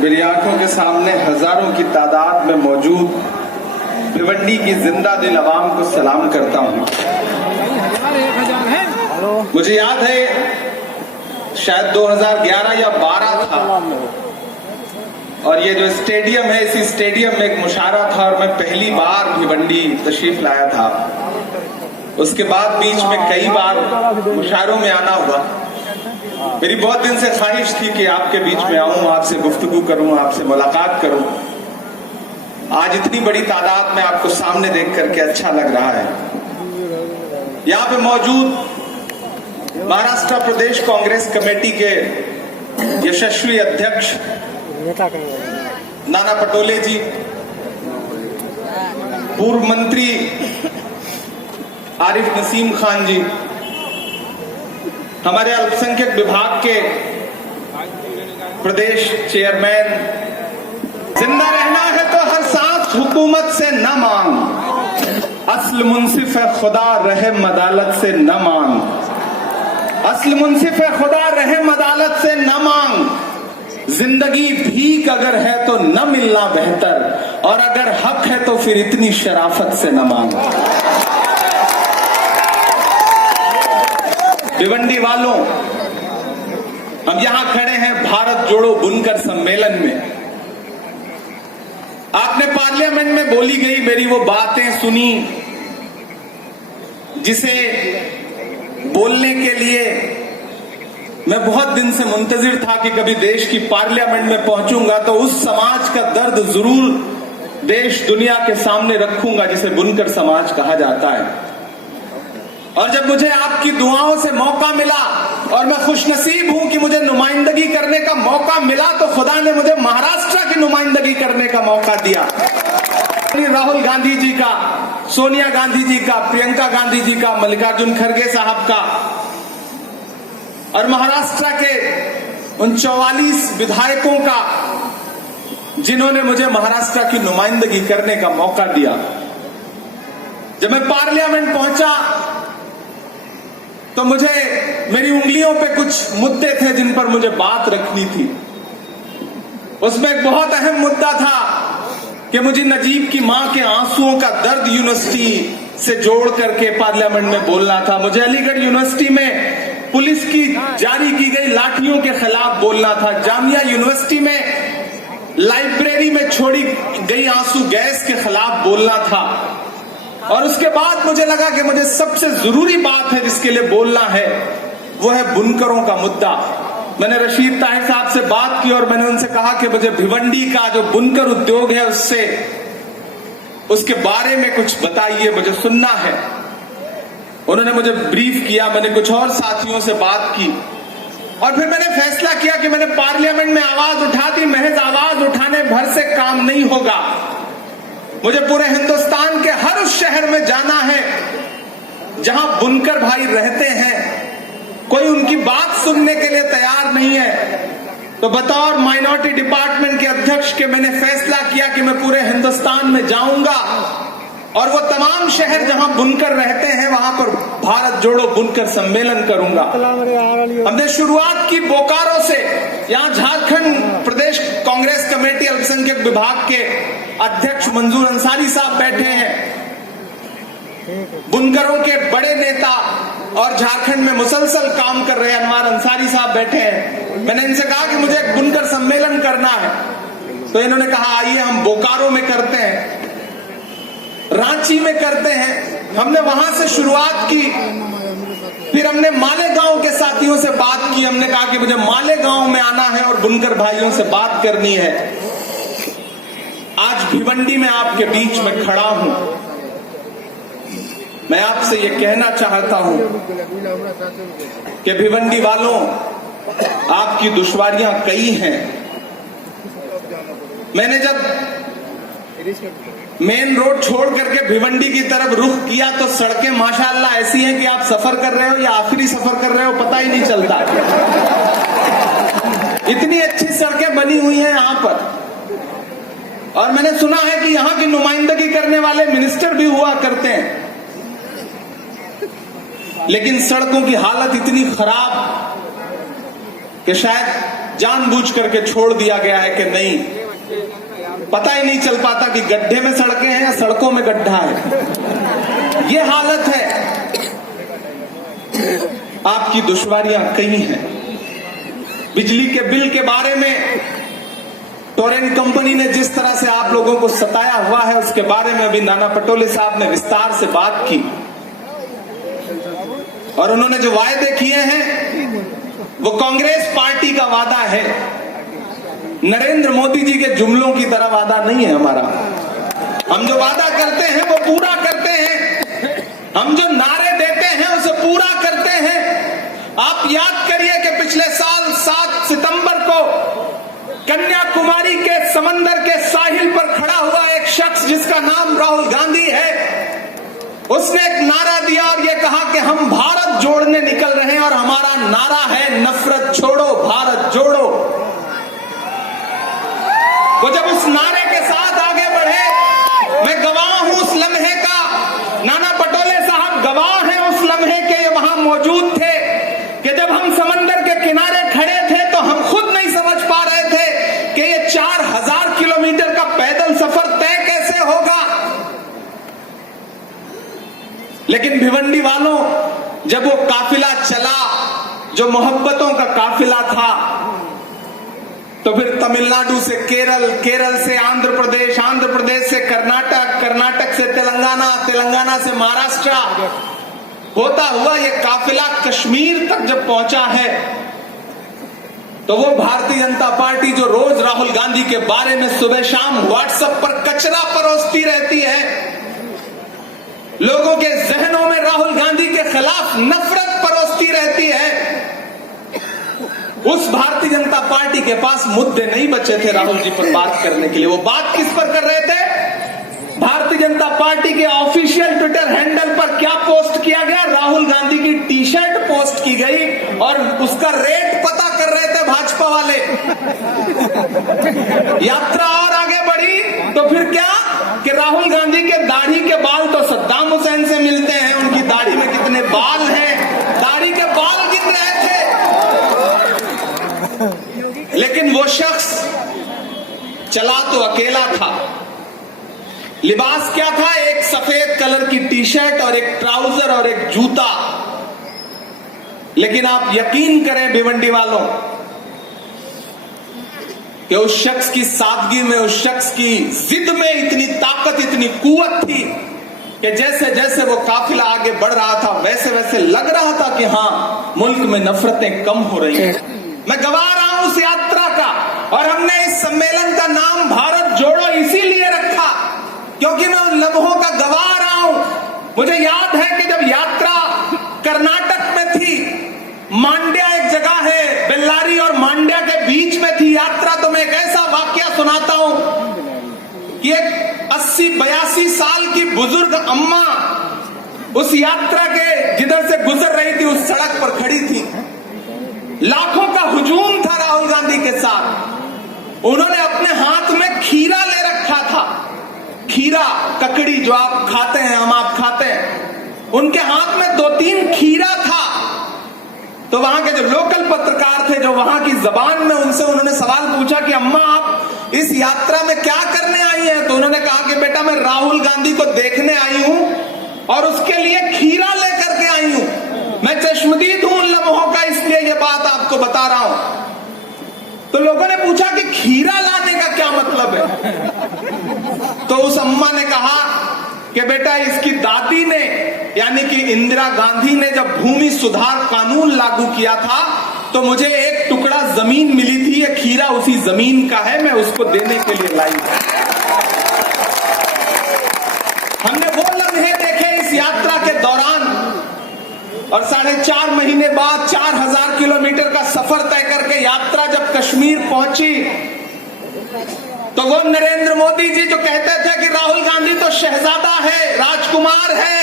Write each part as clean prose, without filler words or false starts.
मेरी आंखों के सामने हजारों की तादाद में मौजूद भिवंडी की जिंदा दिल आवाम को सलाम करता हूं। मुझे याद है शायद 2011 या 12 था और ये जो स्टेडियम है, इसी स्टेडियम में एक मुशायरा था और मैं पहली बार भिवंडी तशरीफ लाया था। उसके बाद बीच में कई बार मुशायरों में आना हुआ। मेरी बहुत दिन से ख्वाहिश थी कि आपके बीच में आऊं, आपसे गुफ्तगू करूं, आपसे मुलाकात करूं। आज इतनी बड़ी तादाद में आपको सामने देख करके अच्छा लग रहा है। यहाँ पे मौजूद महाराष्ट्र प्रदेश कांग्रेस कमेटी के यशस्वी अध्यक्ष नाना पटोले जी, पूर्व मंत्री आरिफ नसीम खान जी, हमारे अल्पसंख्यक विभाग के प्रदेश चेयरमैन, जिंदा रहना है तो हर सांस हुकूमत से न मांग, असल मुंसिफ है खुदा रहम अदालत से न मांग, असल मुंसिफ है खुदा रहम अदालत से न मांग, जिंदगी भीख अगर है तो न मिलना बेहतर, और अगर हक है तो फिर इतनी शराफत से न मांग। भिवंडी वालों, हम यहां खड़े हैं भारत जोड़ो बुनकर सम्मेलन में। आपने पार्लियामेंट में बोली गई मेरी वो बातें सुनी जिसे बोलने के लिए मैं बहुत दिन से मुंतजिर था कि कभी देश की पार्लियामेंट में पहुंचूंगा तो उस समाज का दर्द जरूर देश दुनिया के सामने रखूंगा जिसे बुनकर समाज कहा जाता है। और जब मुझे आपकी दुआओं से मौका मिला और मैं खुशनसीब हूं कि मुझे नुमाइंदगी करने का मौका मिला, तो खुदा ने मुझे महाराष्ट्र की नुमाइंदगी करने का मौका दिया। राहुल गांधी जी का, सोनिया गांधी जी का, प्रियंका गांधी जी का, मल्लिकार्जुन खड़गे साहब का और महाराष्ट्र के उन 44 विधायकों का जिन्होंने मुझे महाराष्ट्र की नुमाइंदगी करने का मौका दिया। जब मैं पार्लियामेंट पहुंचा तो मुझे मेरी उंगलियों पे कुछ मुद्दे थे जिन पर मुझे बात रखनी थी। उसमें एक बहुत अहम मुद्दा था कि मुझे नजीब की मां के आंसुओं का दर्द यूनिवर्सिटी से जोड़ करके पार्लियामेंट में बोलना था। मुझे अलीगढ़ यूनिवर्सिटी में पुलिस की जारी की गई लाठियों के खिलाफ बोलना था। जामिया यूनिवर्सिटी में लाइब्रेरी में छोड़ी गई आंसू गैस के खिलाफ बोलना था। और उसके बाद मुझे लगा कि मुझे सबसे जरूरी बात है जिसके लिए बोलना है वो है बुनकरों का मुद्दा। मैंने रशीद ताहिर साहब से बात की और मैंने उनसे कहा कि मुझे भिवंडी का जो बुनकर उद्योग है उसके बारे में कुछ बताइए, मुझे सुनना है। उन्होंने मुझे ब्रीफ किया। मैंने कुछ और साथियों से बात की और फिर मैंने फैसला किया कि मैंने पार्लियामेंट में आवाज उठा दी। महज आवाज उठाने भर से काम नहीं होगा। मुझे पूरे हिंदुस्तान के हर उस शहर में जाना है जहां बुनकर भाई रहते हैं, कोई उनकी बात सुनने के लिए तैयार नहीं है। तो बतौर माइनॉरिटी डिपार्टमेंट के अध्यक्ष के मैंने फैसला किया कि मैं पूरे हिंदुस्तान में जाऊंगा और वो तमाम शहर जहां बुनकर रहते हैं वहां पर भारत जोड़ो बुनकर सम्मेलन करूंगा। हमने शुरुआत की बोकारो से। यहां झारखंड प्रदेश कांग्रेस कमेटी अल्पसंख्यक विभाग के अध्यक्ष मंजूर अंसारी साहब बैठे हैं, बुनकरों के बड़े नेता और झारखंड में मुसलसल काम कर रहे अनवार अंसारी साहब बैठे हैं। मैंने इनसे कहा कि मुझे एक बुनकर सम्मेलन करना है, तो इन्होंने कहा आइए हम बोकारो में करते हैं, रांची में करते हैं। हमने वहां से शुरुआत की। फिर हमने मालेगांव के साथियों से बात की। हमने कहा कि मुझे मालेगांव में आना है और बुनकर भाइयों से बात करनी है। आज भिवंडी में आपके बीच में खड़ा हूं। मैं आपसे ये कहना चाहता हूं कि भिवंडी वालों, आपकी दुश्वारियां कई हैं। मैंने जब मेन रोड छोड़ करके भिवंडी की तरफ रुख किया तो सड़कें माशाअल्लाह ऐसी हैं कि आप सफर कर रहे हो या आखिरी सफर कर रहे हो पता ही नहीं चलता। इतनी अच्छी सड़कें बनी हुई हैं यहां पर। और मैंने सुना है कि यहां की नुमाइंदगी करने वाले मिनिस्टर भी हुआ करते हैं, लेकिन सड़कों की हालत इतनी खराब कि शायद जानबूझ करके छोड़ दिया गया है कि नहीं, पता ही नहीं चल पाता कि गड्ढे में सड़कें हैं या सड़कों में गड्ढा है। ये हालत है। आपकी दुश्वारियां कई हैं। बिजली के बिल के बारे में टोरेंट कंपनी ने जिस तरह से आप लोगों को सताया हुआ है, उसके बारे में अभी नाना पटोले साहब ने विस्तार से बात की, और उन्होंने जो वायदे किए हैं वो कांग्रेस पार्टी का वादा है, नरेंद्र मोदी जी के जुमलों की तरह वादा नहीं है हमारा। हम जो वादा करते हैं वो पूरा करते हैं, हम जो नारे देते हैं उसे पूरा करते हैं। आप याद करिए कि पिछले साल 7 सितंबर को कन्याकुमारी के समंदर के साहिल पर खड़ा हुआ एक शख्स जिसका नाम राहुल गांधी है, उसने एक नारा दिया और यह कहा कि हम भारत जोड़ने निकल रहे हैं और हमारा नारा है नफरत छोड़ो भारत जोड़ो। वो जब उस नारे के साथ आगे बढ़े, मैं गवाह हूं उस लम्हे का, नाना पटोले साहब गवाह हैं उस लम्हे के, ये वहां मौजूद थे कि जब हम समंदर के किनारे खड़े थे तो हम खुद नहीं समझ पा रहे थे कि ये 4000 किलोमीटर का पैदल सफर तय कैसे होगा। लेकिन भिवंडी वालों, जब वो काफिला चला जो मोहब्बतों का काफिला था, तो फिर तमिलनाडु से केरल, केरल से आंध्र प्रदेश, आंध्र प्रदेश से कर्नाटक, कर्नाटक से तेलंगाना, तेलंगाना से महाराष्ट्र होता हुआ ये काफिला कश्मीर तक जब पहुंचा है, तो वो भारतीय जनता पार्टी जो रोज राहुल गांधी के बारे में सुबह शाम व्हाट्सएप पर कचरा परोसती रहती है, लोगों के जहनों में राहुल गांधी के खिलाफ नफरत परोसती रहती है, उस भारतीय जनता पार्टी के पास मुद्दे नहीं बचे थे राहुल जी पर बात करने के लिए। वो बात किस पर कर रहे थे? भारतीय जनता पार्टी के ऑफिशियल ट्विटर हैंडल पर क्या पोस्ट किया गया? राहुल गांधी की टी शर्ट पोस्ट की गई और उसका रेट पता कर रहे थे भाजपा वाले। यात्रा और आगे बढ़ी तो फिर क्या कि राहुल गांधी के दाढ़ी के बाल तो सद्दाम हुसैन से मिलते हैं, उनकी दाढ़ी में कितने बाल हैं, दाढ़ी के बाल गिन रहे थे। लेकिन वो शख्स चला तो अकेला था। लिबास क्या था? एक सफेद कलर की टी शर्ट और एक ट्राउजर और एक जूता। लेकिन आप यकीन करें भिवंडी वालों कि उस शख्स की सादगी में, उस शख्स की जिद में इतनी ताकत, इतनी कुव्वत थी कि जैसे जैसे वो काफिला आगे बढ़ रहा था वैसे वैसे लग रहा था कि हां, मुल्क में नफरतें कम हो रही हैं। मैं गवा रहा हूं उस यात्रा का, और हमने इस सम्मेलन का नाम भारत जोड़ो इसीलिए रखा क्योंकि मैं उन लम्हों का गवा रहा हूं। मुझे याद है कि जब यात्रा कर्नाटक में थी, मांड्या एक जगह है, बेल्लारी और मांड्या के बीच में थी यात्रा, तो मैं एक ऐसा वाकया सुनाता हूं कि एक 80-82 साल की बुजुर्ग अम्मा उस यात्रा के जिधर से गुजर रही थी उस सड़क पर खड़ी थी। लाखों का हुजूम था राहुल गांधी के साथ। उन्होंने अपने हाथ में खीरा ले रखा था, खीरा, ककड़ी जो आप खाते हैं, हम आप खाते हैं, उनके हाथ में 2-3 खीरा था। तो वहां के जो लोकल पत्रकार थे जो वहां की जबान में उनसे उन्होंने सवाल पूछा कि अम्मा आप इस यात्रा में क्या करने आई हैं? तो उन्होंने कहा कि बेटा मैं राहुल गांधी को देखने आई हूं और उसके लिए खीरा लेकर के आई हूं। मैं चश्मदीद हूं उन लम्हों का, इसलिए ये बात आपको बता रहा हूं। तो लोगों ने पूछा कि खीरा लाने का क्या मतलब है? तो उस अम्मा ने कहा कि बेटा इसकी दादी ने, यानी कि इंदिरा गांधी ने जब भूमि सुधार कानून लागू किया था तो मुझे एक टुकड़ा जमीन मिली थी, ये खीरा उसी जमीन का है, मैं उसको देने के लिए लाई। हमने वो लम्हे देखे इस यात्रा के दौरान, और 4.5 महीने बाद 4000 किलोमीटर का सफर तय करके यात्रा जब कश्मीर पहुंची तो वो नरेंद्र मोदी जी जो कहते थे कि राहुल गांधी तो शहजादा है, राजकुमार है,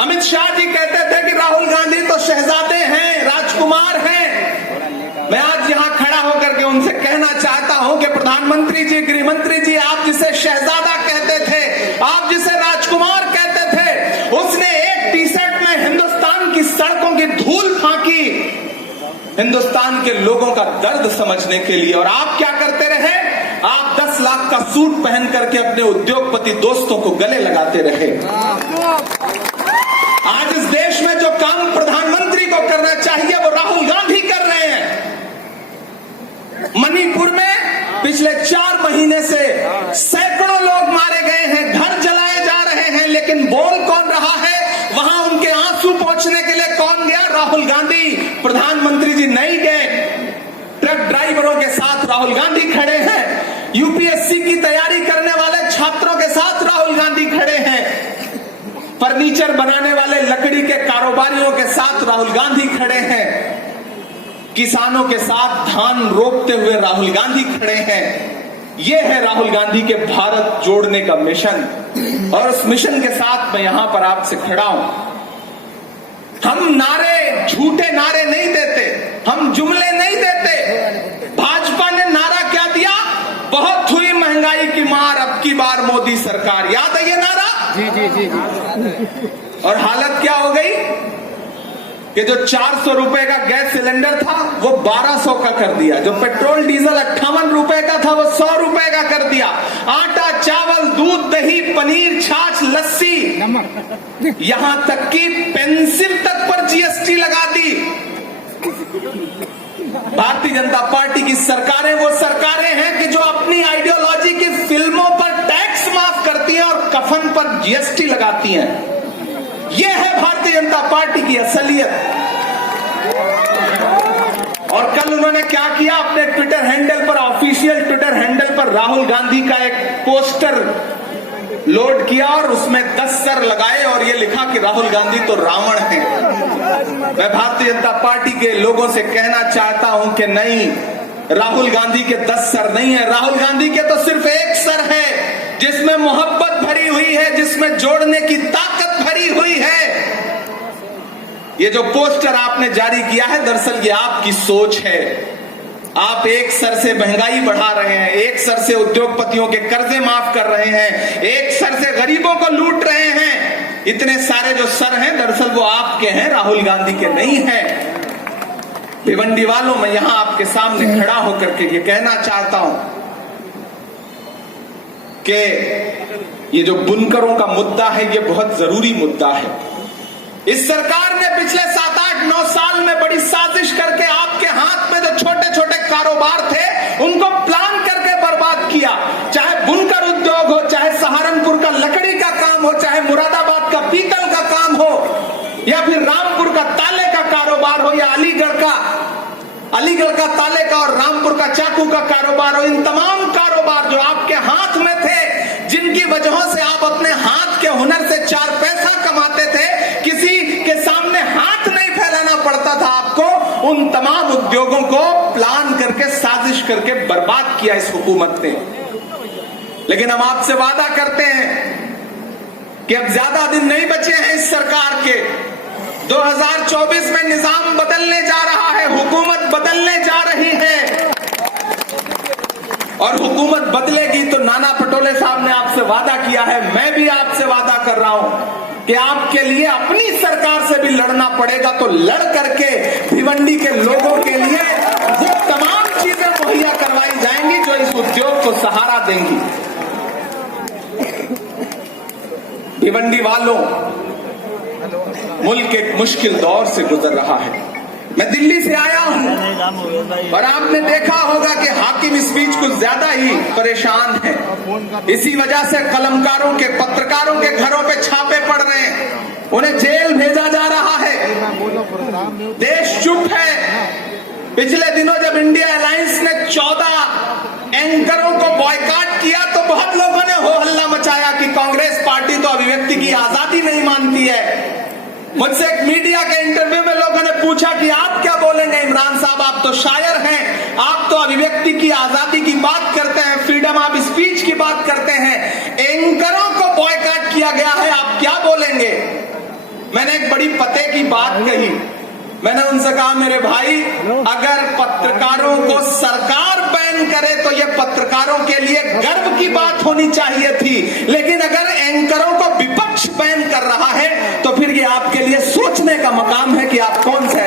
अमित शाह जी कहते थे कि राहुल गांधी तो शहजादे हैं, राजकुमार हैं। मैं आज यहां खड़ा होकर के उनसे कहना चाहता हूं कि प्रधानमंत्री जी, गृह मंत्री जी, आप जिसे शहजादा कहते थे, आप जिसे राजकुमार कहते थे, उसने एक टी शर्ट में हिंदुस्तान की सड़कों की धूल फांकी हिंदुस्तान के लोगों का दर्द समझने के लिए। और आप क्या करते रहे? आप 10 लाख का सूट पहन करके अपने उद्योगपति दोस्तों को गले लगाते रहे। आज इस देश में जो काम प्रधानमंत्री को करना चाहिए वो राहुल गांधी कर रहे हैं। मणिपुर में पिछले 4 महीने से सैकड़ों लोग मारे गए हैं, घर जलाए जा रहे हैं, लेकिन बोल कौन रहा है? वहां उनके आंसू पोंछने के लिए कौन गया? राहुल गांधी। प्रधानमंत्री जी नहीं गए। ट्रक ड्राइवरों के साथ राहुल गांधी खड़े हैं। यूपीएससी की तैयारी करने वाले छात्रों के साथ राहुल गांधी खड़े हैं। फर्नीचर बनाने वाले लकड़ी के कारोबारियों के साथ राहुल गांधी खड़े हैं। किसानों के साथ धान रोपते हुए राहुल गांधी खड़े हैं। यह है राहुल गांधी के भारत जोड़ने का मिशन। और उस मिशन के साथ मैं यहां पर आपसे खड़ा हूं। हम नारे, झूठे नारे नहीं देते, हम जुमले नहीं देते। भाजपा ने नारा क्या दिया? बहुत हुई महंगाई की मार, अब की बार मोदी सरकार। याद है ये नारा? जी। और हालत क्या हो गई कि जो 400 रुपए का गैस सिलेंडर था वो 1200 का कर दिया। जो पेट्रोल डीजल 58 रुपए का था वो 100 रुपए का कर दिया। आटा, चावल, दूध, दही, पनीर, छाछ, लस्सी, यहां तक कि पेंसिल तक पर जीएसटी लगा दी। भारतीय जनता पार्टी की सरकारें वो सरकारें हैं कि जो अपनी आइडियोलॉजी की फिल्मों पर टैक्स माफ करती हैं और कफन पर जीएसटी लगाती हैं। यह है भारतीय जनता पार्टी की असलियत। और कल उन्होंने क्या किया? अपने ट्विटर हैंडल पर, ऑफिशियल ट्विटर हैंडल पर राहुल गांधी का एक पोस्टर लोड किया और उसमें 10 सर लगाए और ये लिखा कि राहुल गांधी तो रावण है। मैं भारतीय जनता पार्टी के लोगों से कहना चाहता हूं कि नहीं, राहुल गांधी के 10 सर नहीं है। राहुल गांधी के तो सिर्फ एक सर है जिसमें मोहब्बत भरी हुई है, जिसमें जोड़ने की ताकत भरी हुई है। ये जो पोस्टर आपने जारी किया है, दरअसल ये आपकी सोच है। आप एक सर से महंगाई बढ़ा रहे हैं, एक सर से उद्योगपतियों के कर्जे माफ कर रहे हैं, एक सर से गरीबों को लूट रहे हैं। इतने सारे जो सर हैं दरअसल वो आपके हैं, राहुल गांधी के नहीं हैं। भिवंडी वालों, मैं यहां आपके सामने खड़ा होकर के ये कहना चाहता हूं कि ये जो बुनकरों का मुद्दा है ये बहुत जरूरी मुद्दा है। इस सरकार ने पिछले 7, 8, 9 साल में बड़ी साजिश करके आपके हाथ में जो छोटे छोटे कारोबार थे उनको प्लान करके बर्बाद किया। चाहे बुनकर उद्योग हो, चाहे सहारनपुर का लकड़ी का काम हो, चाहे मुरादाबाद का पीतल का काम हो, या फिर रामपुर का ताले का कारोबार हो, या अलीगढ़ का ताले का और रामपुर का चाकू का कारोबार हो। इन तमाम कारोबार जो आपके हाथ में थे, जिनकी वजहों से आप अपने हाथ के हुनर से 4 पैसा कमाते थे, किसी के सामने हाथ नहीं फैलाना पड़ता था आपको, उन तमाम उद्योगों को प्लान करके, साजिश करके बर्बाद किया इस हुकूमत ने। लेकिन हम आपसे वादा करते हैं कि अब ज्यादा दिन नहीं बचे हैं इस सरकार के। 2024 में निजाम बदलने जा रहा है, हुकूमत बदलने जा रही है। और हुकूमत बदलेगी तो नाना पटोले साहब ने आपसे वादा किया है, मैं भी आपसे वादा कर रहा हूं कि आपके लिए अपनी सरकार से भी लड़ना पड़ेगा, तो लड़ करके भिवंडी के लोगों के लिए वो तमाम चीजें मुहैया करवाई जाएंगी जो इस उद्योग को सहारा देंगी। भिवंडी वालों, मुल्क एक मुश्किल दौर से गुजर रहा है। मैं दिल्ली से आया हूं और आपने देखा होगा कि हाकिम इस बीच कुछ ज्यादा ही परेशान है। इसी वजह से कलमकारों के, पत्रकारों के घरों पे छापे पड़ रहे हैं, उन्हें जेल भेजा जा रहा है। देश चुप है। पिछले दिनों जब इंडिया अलायंस ने 14 एंकरों को बॉयकॉट किया तो बहुत लोगों ने हो हल्ला मचाया कि कांग्रेस पार्टी तो अभिव्यक्ति की आजादी नहीं मानती है। मुझसे एक मीडिया के इंटरव्यू में लोगों ने पूछा कि आप क्या बोलेंगे इमरान साहब, आप तो शायर हैं, आप तो अभिव्यक्ति की आजादी की बात करते हैं, फ्रीडम ऑफ स्पीच की बात करते हैं, एंकरों को बॉयकॉट किया गया है, आप क्या बोलेंगे? मैंने एक बड़ी पते की बात कही। मैंने उनसे कहा, मेरे भाई, अगर पत्रकारों को सरकार बैन करे तो यह पत्रकारों के लिए गर्व की बात होनी चाहिए थी, लेकिन अगर एंकरों को विपक्ष बैन कर रहा है तो फिर ये आपके लिए सोचने का मकाम है कि आप कौन सा